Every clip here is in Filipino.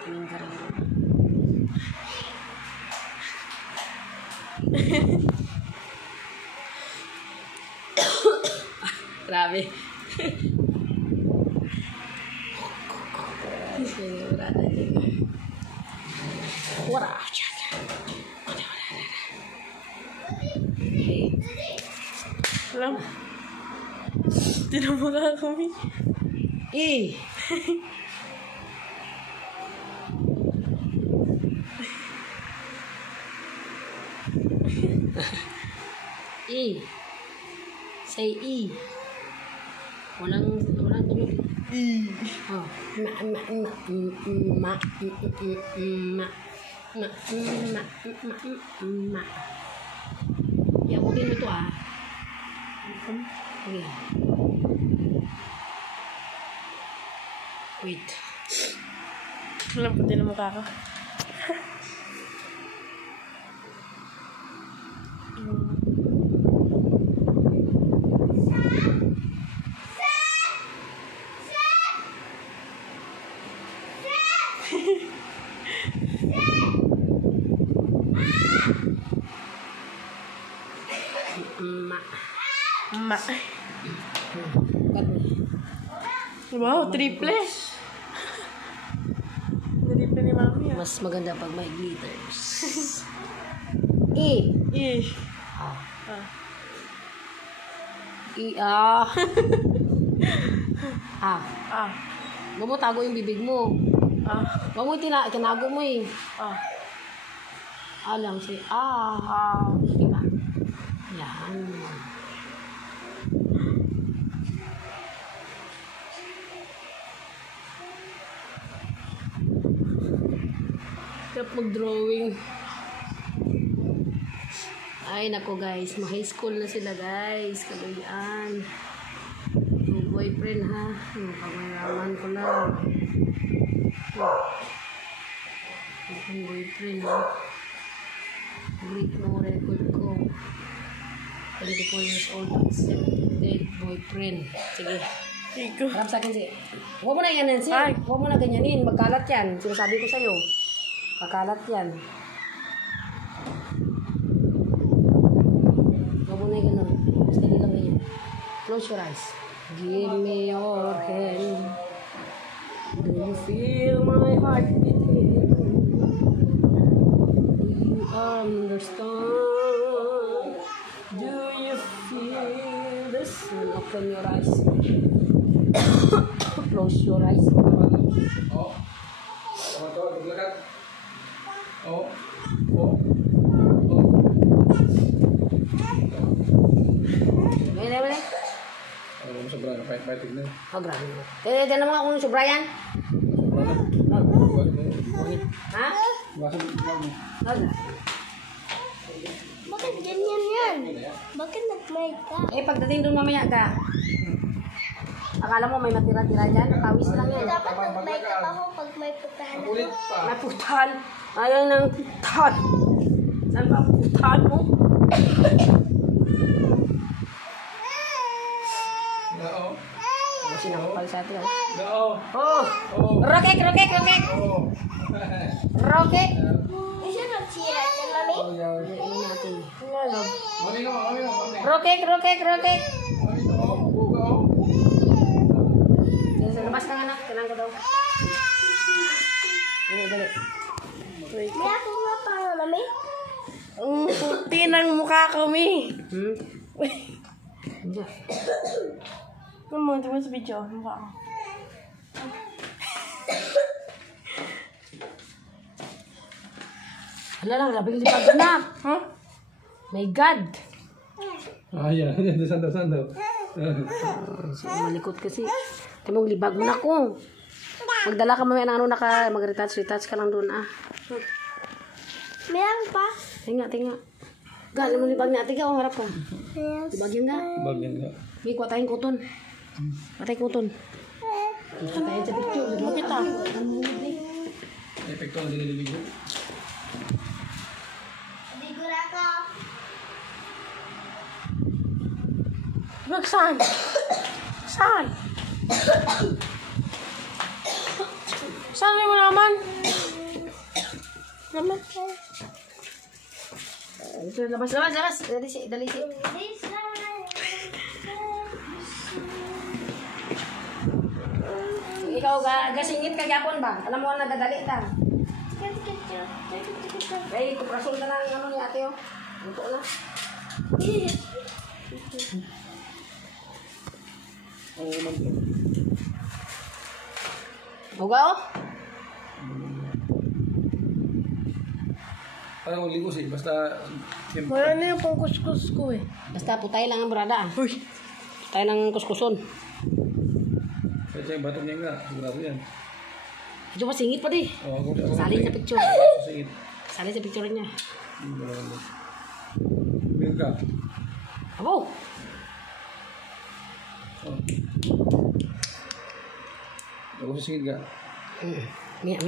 Tingin ka rin. Grabe. Wala. Alam. Hindi na makakami. Eh. E. Say E. Walang tunog. E. Oh. Ma. Yakutin mo ito ah. Okay. Wait. Alam ko din ang mukha ko. Ma. Wow, triple. Triple ni Mami. Mas maganda pag may glitters. E. E. Ah. Ah. E. Ah. Ah. Ah. Huwag mo tago yung bibig mo. Ah. Huwag mo tinago mo eh. Ah. Alam si ah. Ah. Diba? Yan. Hirap mag-drawing. Ay, nako guys. Ma-high school na sila guys. Kaluyan. Yung boyfriend ha. Yung kameraman ko lang. Yung boyfriend ha. Great no record ko. 24 years old. Accepted boyfriend. Sige. Iko. Harap sa akin si. Huwag mo na yan Nancy. Ay. Huwag mo na ganyanin. Magkalat yan. Sinasabi ko sa'yo. Kakalat yan. Huwag mo na yung ganun. Steady lang ganyan. Close your eyes. Give me your hand. Do you feel my heart beating? Do you understand? Do you feel the sun? Open your eyes. Close your eyes. Oh. Oh. Oh. Mene. Ano sa brand? Fighting na. Oh, grabe mo. Tignan mo nga kung si Brian. Ha? Bakit ganyan yan? Bakit nag-mic ka? Eh, pagdating doon mamaya ka. Akala mo may matira-tira dyan? Pawis lang yan. Dapat nag-mic up ako pag may putahan ako. May putahan. Ayaw ng putahan. Saan ba ang putahan mo? Oo. Sinakapal sa atin. Oo. Oh! Rocket! Oo. Rocket! Hindi siya nagsira dyan, mami. Ano natin? Mami ka, mami. Rocket! Mami ka, oo. Sa labas ka nga na. Kailangan ko daw. Dali. Wait. May ako nga pa, mami. Ang puti ng mukha ko, Mi. Ano mo, ito mo sa video. Mukha ko. Hala lang, labing libag na. Huh? My God. Ah, yan. Sandaw. So, malikot kasi. Timong libag mo na ko. Magdala ka mamaya ng ano mag-retouch ka lang doon ah. Meron pa. Tinga. Gali mo libag na. Tiga, harap ka. Libag yun nga. Bagyan ka. May kuwatayin kuton. Katayin sa picture. Lupit ah. Epekto ang diniligo. Bigura ka. Roxanne! Saan? Saan mo naman? Naman. Ito, labas. Dali si. This one. Ikaw, gasingit ka gyapon ba? Alam mo ang nagadali ta. Ay, kuprasol na lang ano ni ate oh. Ito na. Buga oh. Parang magligo siya. Basta... Wala na yung pangkuskus ko eh. Basta putay lang ang brada. Uy. Putay lang kuskuson. Kaya siya yung batok niya nga. Sigurado yan. Ito pa singit pa di. Ako Salin sa picture. Singit. Salin sa picture niya. Bil ka. Abo. Oh. Ako sa singit ka. Mia.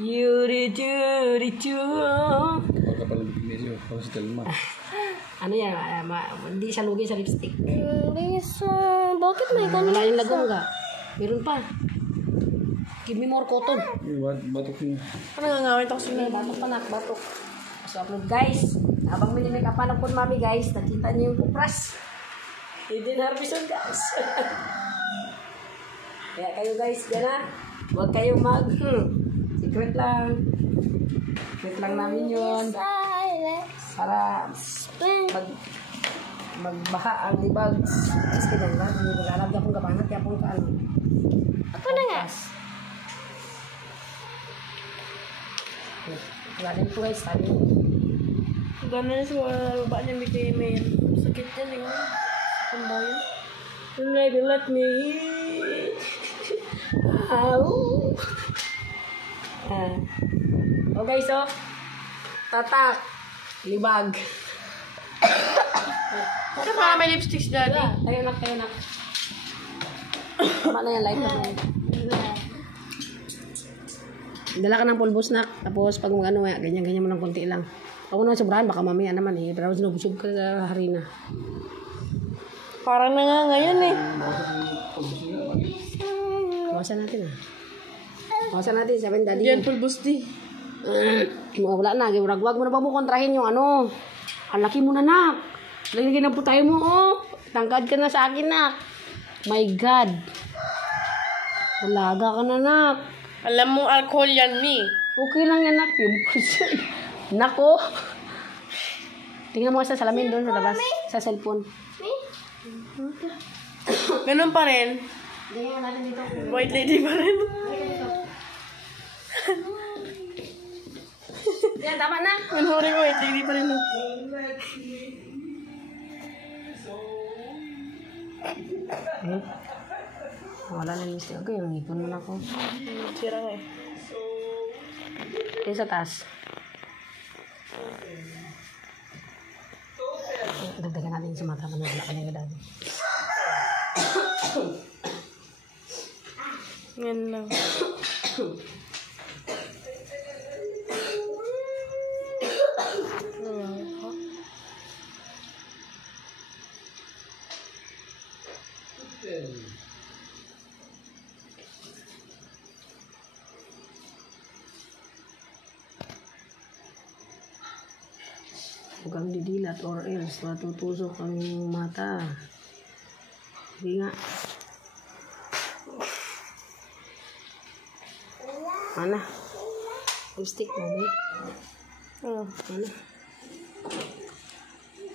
Yuri. Kapag ka pala medyo. Ako si Telma. Ano yan? Hindi siya lugi sa lipstick. This one. Bakit may ganun? Wala yung lagong ka. Meron pa. Give me more cotton. Yung batok niya. Ano nga ngawin ako Sige, batok pa nak, batok. So upload guys. Habang minimik ka pa ng pun mami guys, nakita niyo yung kupras. Hidden harveston guys. Kaya kayo guys, dyan na. Huwag kayong secret lang. Secret lang namin yun. Para magbaha ang libag. Tapos kailan lang, mag-alag yapong kabanat, yapong kaan. Ako na nga. Wala din po guys, tayo. Gano'n sa mga baba niya may sakit yan eh. Ang bayan. Don't let me. Oh guys, oh. Tatak. Libag. Bakit parang may lipstick si daddy? Tayo nak. Tama na yan, like na. Dala ka ng pulbos nak. Tapos pag ano, ganyan-ganyan mo ng konti lang. Ako naman sobrahan, baka mamaya naman eh. Pero sinubsub ka sa harina. Parang nangangayon eh. Bawasan natin ah. Bawasan natin, sabihin daddy. Diyan pulbos di. Wala na, wag mo na ba mo kontrahin yung ano. Ang laki mo na nak. Lagyan na po tayo mo oh. Tangkad ka na sa akin nak. My God. Walaga ka na nak. Alam mong alcohol yan mi. Okay lang yan nak. Pimples yan. Nako. Tingnan mo sa salamin doon sa labas. Sa cellphone. Ganun pa rin. Tingnan natin dito. White lady pa rin. Yan, tama na. Ganun rin white lady pa rin. Wala na lipstick. Okay, yung ipon mo na ako. Sira nga eh. Ito sa taas. Dagdagan natin sa mata. Wala ka na yung dati. Ngayon lang. Huwag kang didilat or else matutusok ang mata. Hindi nga. Mana? Lipstick mo, be? Oh. Mana?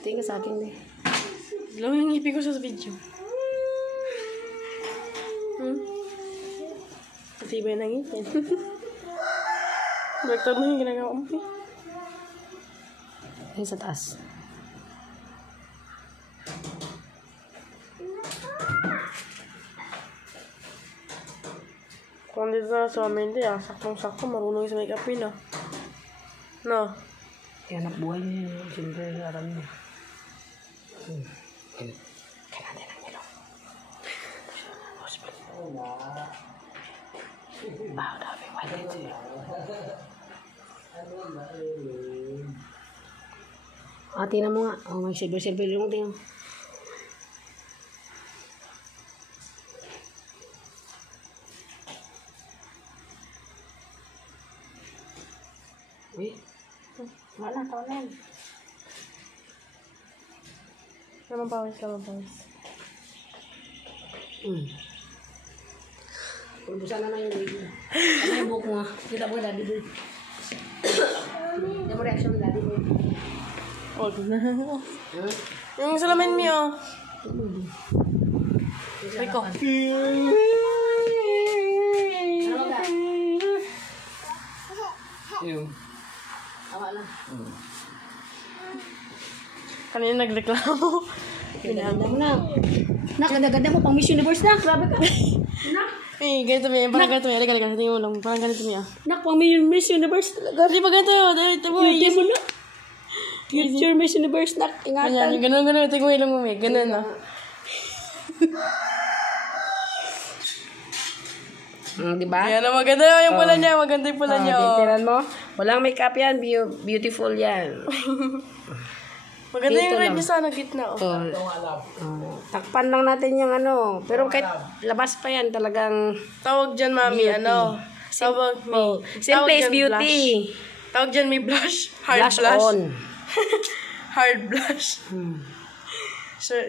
Tingin ka sa akin, be. Lang yung ngipin ko sa video. Matibay na ngipin. Doktor na yung ginagawa mo. Tingin sa taas. Kung dito na sa amin, saktong-sakto, marunong sa make-up yun, ah. No? Anak buhay niya yun. Siyempre, aram niya. Kailan din ang ilong. Baho daw, be. Why did you? Tingnan mo nga. Oh, may silver-silver yung tingnan. Uy. Wala na, taon na yan. Lamang pawis, lamang pawis. Pulbusan na yung baby. Ano yung buhok mo? Kita mo, daddy boy. Hindi mo reaction ng daddy boy. Oh, na. Yung salamin mo, oh. Ay ko. Ano ba? Yung. Tama na. Kanina nagreklamo. Ganda mo na. Nak, ganda-ganda mo pang Miss Universe na. Grabe ka. Nak. Eh, ganito mo yan. Parang ganito mo yan. Halika, tingin mo lang. Parang ganito mo yan. Nak, pang Miss Universe talaga. Di ba ganito yun? Ito mo. Beauty mo na. Future Miss Universe, nak. Ganyan, Ingatan. yung ganun. Tingin mo ilang mo, may. Ganun, no? Diba? Yan, maganda yung pula niya. Maganda yung pula niya, oh. Tintiran mo? Walang makeup yan. Beautiful yan. Maganda yung Dito red lang. niya sa gitna, oh. Takpan lang natin yung ano. Pero kahit labas pa yan, talagang Tawag dyan, mami, Beauty. ano? Tawag, may. simple is dyan, beauty. blush. Tawag dyan, may blush. Hard Blush blush. on. Hard blush.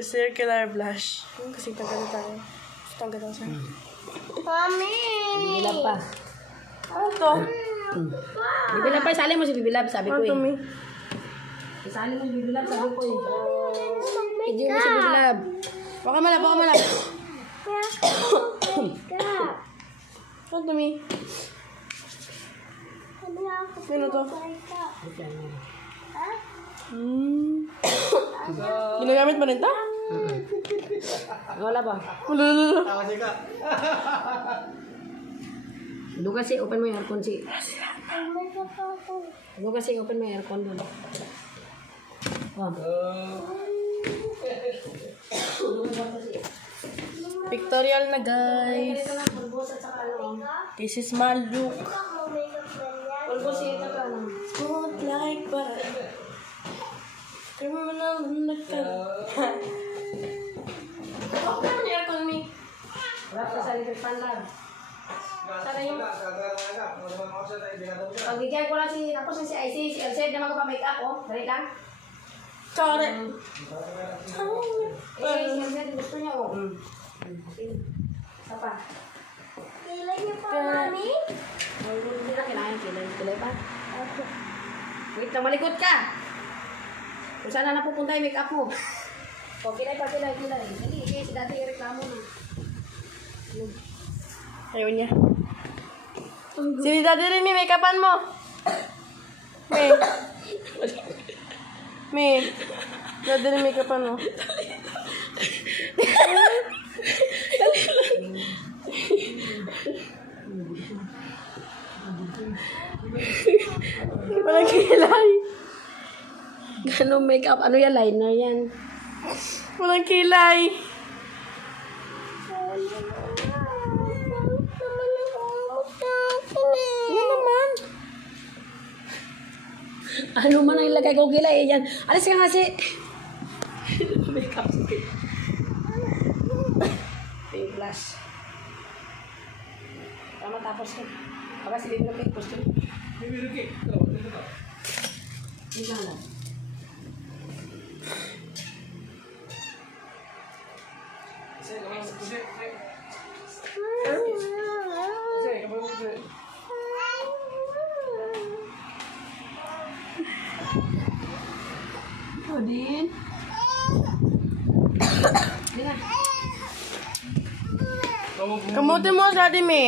Circular blush. Kasi tanggal na tayo. Tanggal na siya. Mami! Bibilab pa. Ano to? Bibilab pa. Isali mo si Bibilab, sabi ko Ano to, eh. mi? Isali mo si Bibilab, sabi ko eh. Hindi mo si Bibilab. Baka malap, baka malap. Makeup. Ano to, mi? Sabi nga ako Ano to? makeup. Ha? Ginagamit mo rin to? Wala ba? Ulululu. Doon kasi, open mo yung aircon si. Makeup ako. Doon kasi, open mo yung aircon doon. Oh. Pictorial na, guys. This is my look. Ako makeup na yan. Pulbosita ka lang. Smooth like butter. Criminal nagka. Ako naman yung aircon, mi. Wala pa sa electric fan lang. Sana yung... Pagbigyan ko lang si... Tapos si IC, si LZ naman ko pa make up, oh. Dali lang. Sorry. Eh, si LZ gusto niya, oh. Isa pa. Kilay niyo pa, mami? Hindi na kailangan kilay. Kilay pa. Wait lang, malikot ka. Kung saan na napupunta yung make up mo. O, kilay pa, kilay. Dali, si dati yung reklamo na. Ayaw niya. Sini dati rin, mi. Make-upan mo. May. May. Dati rin make-upan mo. Walang kilay. Ganong make up? Ano yan? Liner yan. Walang kilay. Yan naman. Ano man ang ilagay ko kilay yan. Alis ka nga si... make up. Pink blush. Tama tapos ko. Pagka silip na pink post ko. Yun lang lang. Odin. Kamutin mo sa atin, mi.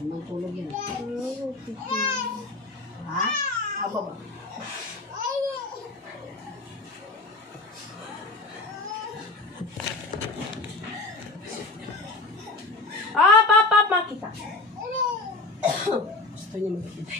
Anong tulog yan? Ha? Aba ba? Ah, pap, makita. Gusto niya magkita.